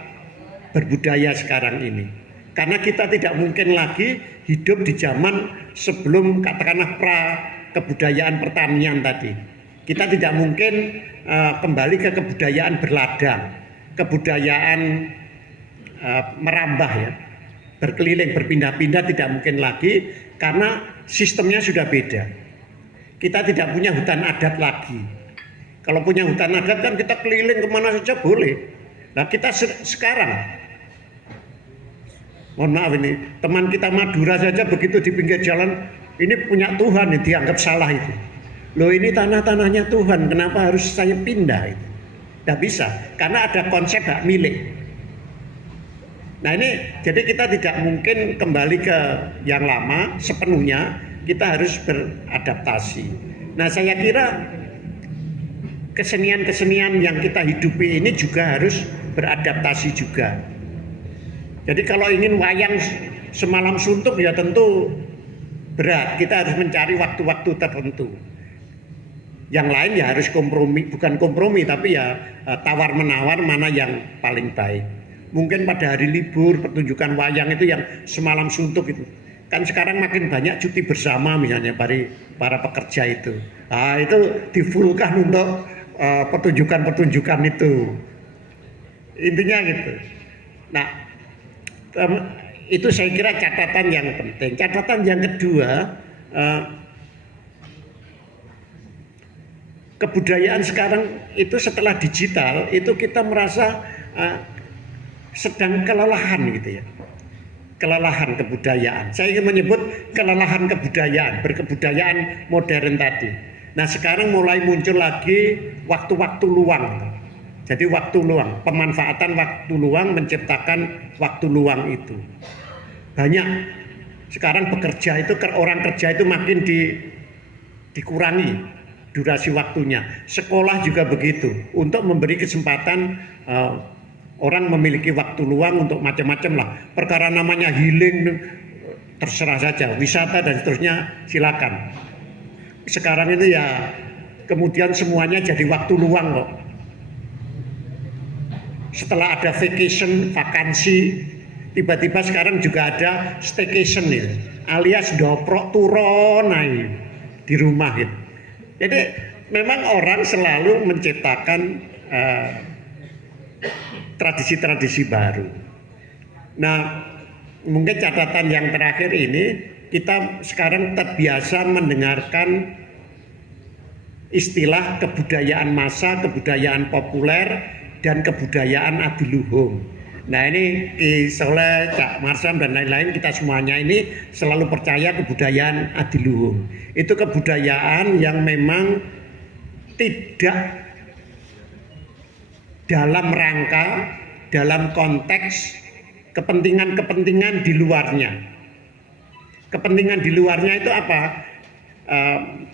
berbudaya sekarang ini. Karena kita tidak mungkin lagi hidup di zaman sebelum katakanlah pra kebudayaan pertanian tadi. Kita tidak mungkin kembali ke kebudayaan berladang, kebudayaan merambah ya. Berkeliling, berpindah-pindah tidak mungkin lagi karena sistemnya sudah beda. Kita tidak punya hutan adat lagi. Kalau punya hutan adat kan kita keliling kemana saja boleh. Nah, kita sekarang, mohon maaf ini, teman kita Madura saja begitu di pinggir jalan, ini punya Tuhan, ini dianggap salah itu. Loh, ini tanah-tanahnya Tuhan, kenapa harus saya pindah itu? Tidak bisa, karena ada konsep hak milik. Nah, ini jadi kita tidak mungkin kembali ke yang lama sepenuhnya, kita harus beradaptasi. Nah, saya kira kesenian-kesenian yang kita hidupi ini juga harus beradaptasi juga. Jadi kalau ingin wayang semalam suntuk ya tentu berat, kita harus mencari waktu-waktu tertentu. Yang lain ya harus kompromi, bukan kompromi tapi ya tawar-menawar mana yang paling baik. Mungkin pada hari libur pertunjukan wayang itu yang semalam suntuk itu. Kan sekarang makin banyak cuti bersama misalnya para pekerja itu. Nah, itu difulkan untuk pertunjukan-pertunjukan itu. Intinya gitu. Nah, itu saya kira catatan yang penting. Catatan yang kedua, kebudayaan sekarang itu setelah digital itu kita merasa sedang kelelahan gitu ya, kelelahan kebudayaan. Saya ingin menyebut kelelahan kebudayaan, berkebudayaan modern tadi. Nah, sekarang mulai muncul lagi waktu-waktu luang. Jadi waktu luang, pemanfaatan waktu luang menciptakan waktu luang itu. Banyak sekarang bekerja itu, orang kerja itu makin dikurangi durasi waktunya. Sekolah juga begitu, untuk memberi kesempatan orang memiliki waktu luang untuk macam-macam lah. Perkara namanya healing, terserah saja, wisata dan seterusnya silakan. Sekarang itu ya kemudian semuanya jadi waktu luang kok. Setelah ada vacation, vakansi, Tiba-tiba sekarang juga ada staycation ya, alias doprok turon di rumah itu. Jadi memang orang selalu menciptakan tradisi-tradisi baru. Nah, mungkin catatan yang terakhir ini, kita sekarang terbiasa mendengarkan istilah kebudayaan massa, kebudayaan populer, dan kebudayaan adiluhung. Nah ini Ki Soleh, Cak Marsam dan lain-lain, kita semuanya ini selalu percaya kebudayaan adiluhung. Itu kebudayaan yang memang tidak dalam rangka, dalam konteks kepentingan-kepentingan di luarnya. Kepentingan di luarnya itu apa?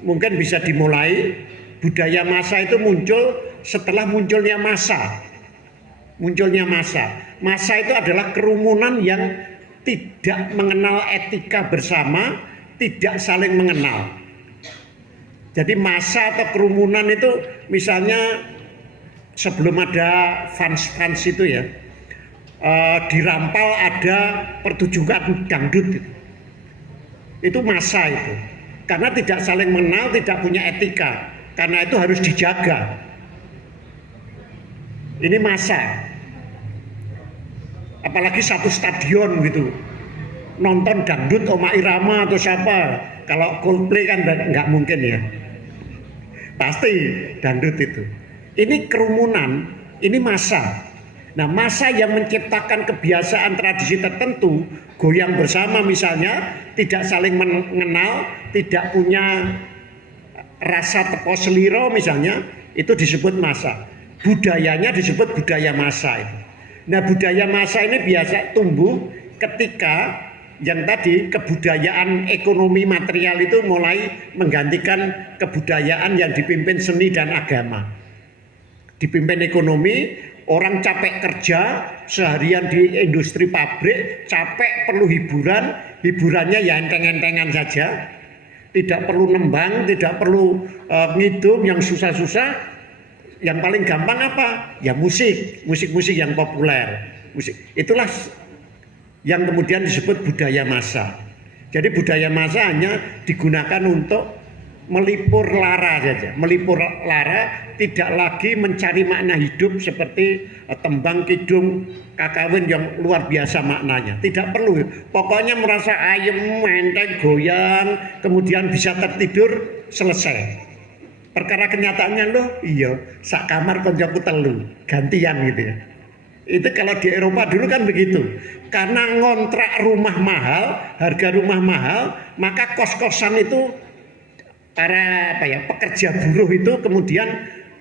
Mungkin bisa dimulai, budaya massa itu muncul setelah munculnya massa. Massa itu adalah kerumunan yang tidak mengenal etika bersama, tidak saling mengenal. Jadi massa atau kerumunan itu misalnya sebelum ada fans itu ya, di Rampal ada pertunjukan dangdut itu massa itu, karena tidak saling mengenal, tidak punya etika, karena itu harus dijaga. Ini massa. Apalagi satu stadion gitu, nonton dangdut Oma Irama atau siapa. Kalau Coldplay kan nggak mungkin ya, pasti dangdut itu. Ini kerumunan, ini massa. Nah, massa yang menciptakan kebiasaan tradisi tertentu, goyang bersama misalnya, tidak saling mengenal, tidak punya rasa teko seliro misalnya, itu disebut massa. Budayanya disebut budaya massa itu. Nah, budaya massa ini biasa tumbuh ketika yang tadi kebudayaan ekonomi material itu mulai menggantikan kebudayaan yang dipimpin seni dan agama. Dipimpin ekonomi, orang capek kerja seharian di industri pabrik, capek perlu hiburan, hiburannya ya enteng-entengan saja, tidak perlu nembang, tidak perlu ngidung yang susah-susah. Yang paling gampang apa? Ya musik yang populer. Musik. Itulah yang kemudian disebut budaya massa. Jadi budaya massa hanya digunakan untuk melipur lara saja. Melipur lara, tidak lagi mencari makna hidup seperti tembang kidung kakawin yang luar biasa maknanya. Tidak perlu. Pokoknya merasa ayem, enteng, goyang, kemudian bisa tertidur, selesai. Perkara kenyataannya loh, iya, sak kamar koncoku telu, gantian gitu ya. Itu kalau di Eropa dulu kan begitu. Karena ngontrak rumah mahal, harga rumah mahal, maka kos-kosan itu para pekerja buruh itu kemudian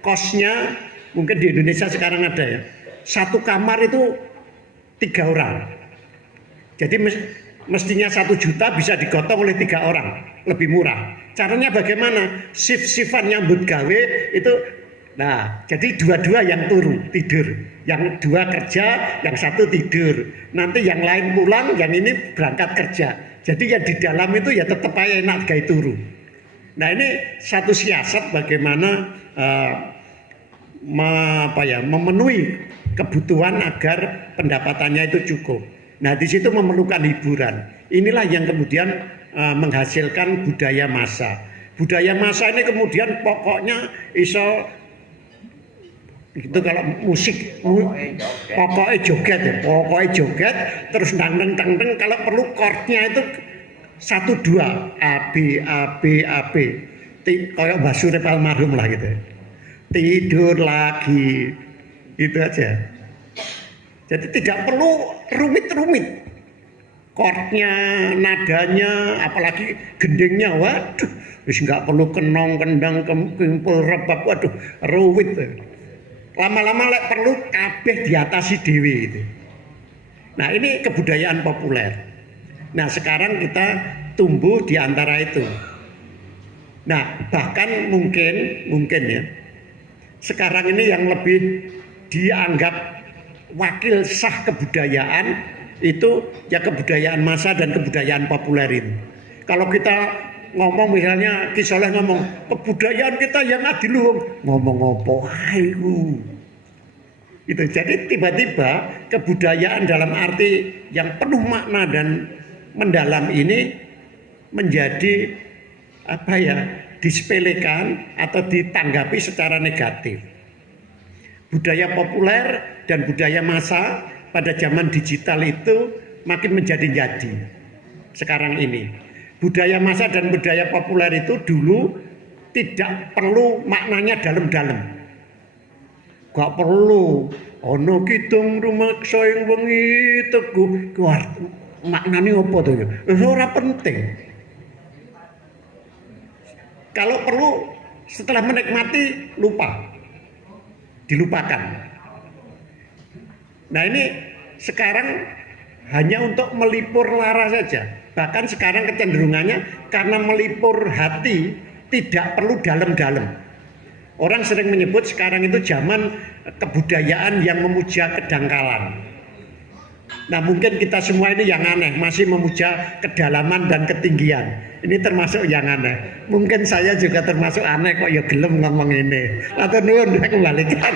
kosnya mungkin di Indonesia sekarang ada ya. Satu kamar itu 3 orang. Jadi mestinya 1 juta bisa digotong oleh 3 orang, lebih murah. Caranya bagaimana? Shift-shiftan nyambut gawe itu, nah jadi dua-dua yang tidur, yang 2 kerja, yang 1 tidur. Nanti yang lain pulang, yang ini berangkat kerja. Jadi yang di dalam itu ya tetap aja enak gawe turu. Nah ini satu siasat bagaimana memenuhi kebutuhan agar pendapatannya itu cukup. Nah di situ memerlukan hiburan. Inilah yang kemudian menghasilkan budaya massa. Budaya massa ini kemudian pokoknya iso itu kalau musik pokoknya joget ya, pokoknya joget terus nang kalau perlu chordnya itu 1 2 A B kayak Mbah Surip almarhum lah gitu. Tidur lagi itu aja. Jadi tidak perlu rumit-rumit. Chordnya, nadanya, apalagi gendingnya, waduh, wis nggak perlu kenong, kendang, kimpul, rebab, waduh, ruwit. Lama-lama perlu kabeh diatasi dewe itu. Nah ini kebudayaan populer. Nah sekarang kita tumbuh di antara itu. Nah bahkan mungkin ya, sekarang ini yang lebih dianggap wakil sah kebudayaan itu ya kebudayaan massa dan kebudayaan populer ini. Kalau kita ngomong misalnya Ki Soleh ngomong kebudayaan kita yang adiluhung, ngomong apa iku? Itu jadi tiba-tiba kebudayaan dalam arti yang penuh makna dan mendalam ini menjadi apa ya, disepelekan atau ditanggapi secara negatif. Budaya populer dan budaya massa pada zaman digital itu makin menjadi-jadi sekarang ini. Budaya massa dan budaya populer itu dulu tidak perlu maknanya dalam-dalam. Gak perlu ono kidung rumah soeng wengi teguh maknane apa to ya? Ora penting. Kalau perlu setelah menikmati dilupakan. Nah ini sekarang hanya untuk melipur lara saja. Bahkan sekarang kecenderungannya karena melipur hati tidak perlu dalam-dalam. Orang sering menyebut sekarang itu zaman kebudayaan yang memuja kedangkalan. Nah mungkin kita semua ini yang aneh, masih memuja kedalaman dan ketinggian. Ini termasuk yang aneh. Mungkin saya juga termasuk aneh kok ya gelem ngomong ini. Atau nuwun kembalikan.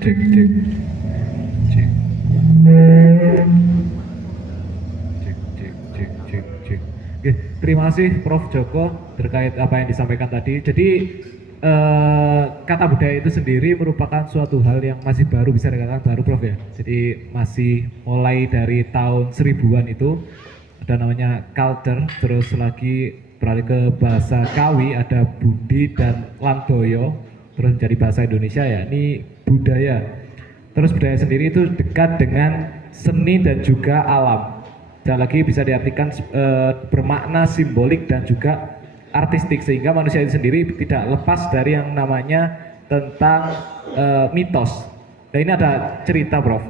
Cek. Oke, terima kasih Prof. Joko terkait apa yang disampaikan tadi. Jadi kata budaya itu sendiri merupakan suatu hal yang masih baru, bisa dikatakan baru Prof ya. Jadi masih mulai dari tahun 1000-an itu ada namanya culture, terus lagi beralih ke bahasa Kawi, ada Budi dan Landoyo, terus menjadi bahasa Indonesia ya, ini budaya. Terus budaya sendiri itu dekat dengan seni dan juga alam. Dan lagi bisa diartikan bermakna simbolik dan juga artistik, sehingga manusia itu sendiri tidak lepas dari yang namanya tentang mitos. Nah ini ada cerita Prof.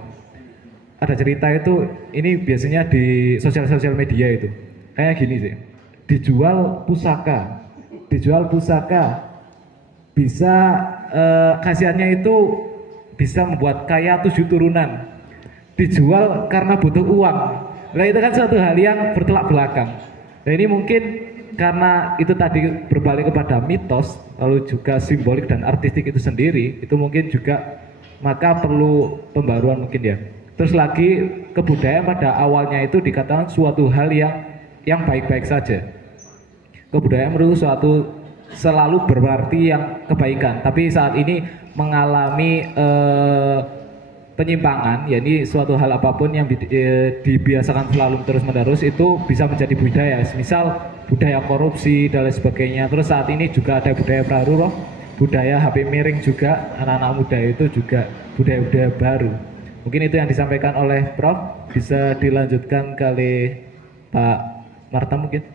Ada cerita itu, ini biasanya di sosial media itu kayak gini sih, dijual pusaka bisa khasiatnya itu bisa membuat kaya 7 turunan, dijual karena butuh uang. Nah itu kan suatu hal yang bertolak belakang. Nah ini mungkin karena itu tadi berbalik kepada mitos, lalu juga simbolik dan artistik itu sendiri, itu mungkin juga maka perlu pembaruan mungkin ya. Terus lagi kebudayaan pada awalnya itu dikatakan suatu hal yang baik-baik saja. Kebudayaan menurut suatu selalu berarti yang kebaikan, tapi saat ini mengalami penyimpangan, yakni suatu hal apapun yang dibiasakan selalu terus-menerus itu bisa menjadi budaya. Misal budaya korupsi dan lain sebagainya. Terus saat ini juga ada budaya baru loh, budaya HP miring juga, anak-anak muda itu juga budaya-budaya baru. Mungkin itu yang disampaikan oleh Prof. Bisa dilanjutkan kali Pak Marta mungkin.